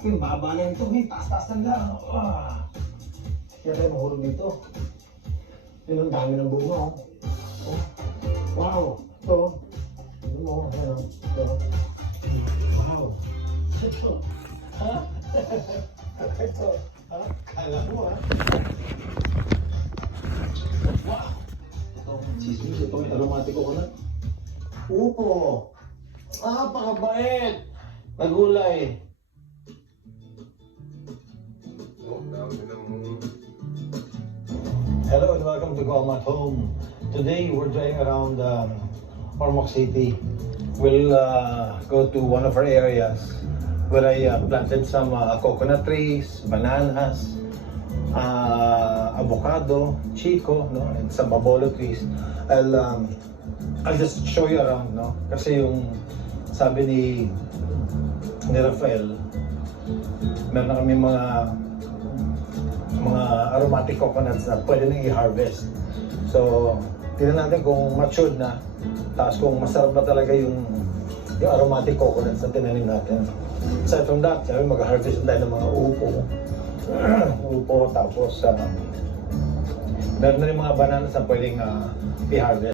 Yung baba na ito, may taas-taas na lang. Kaya tayo mahulog dito. Yun, ang dami ng bunga, oh. Oh. Wow! Ito, ano mo, ano, ito. Wow! Ito. Ha? Ito. Ha? Kala mo, ha? Wow! Ito, sismis. Ito, may aromatic coconut. Upo! Napakabait! Nagulay! Hello and welcome to Guamat Home. Today we're driving around Ormoc City. We'll go to one of our areas where I planted some coconut trees, bananas, avocado, chico, no, and some babolo trees. I'll just show you around, no? Kasi yung sabi ni Rafael, meron na kami mga aromatic coconuts na pwede nang i-harvest. So, tignan natin kung matured na, tapos kung masarap na talaga yung aromatic coconuts na tinanim natin. Aside from that, sabi mag-harvest tayo ng mga upo, tapos meron na rin mga bananas na pwedeng i-harvest.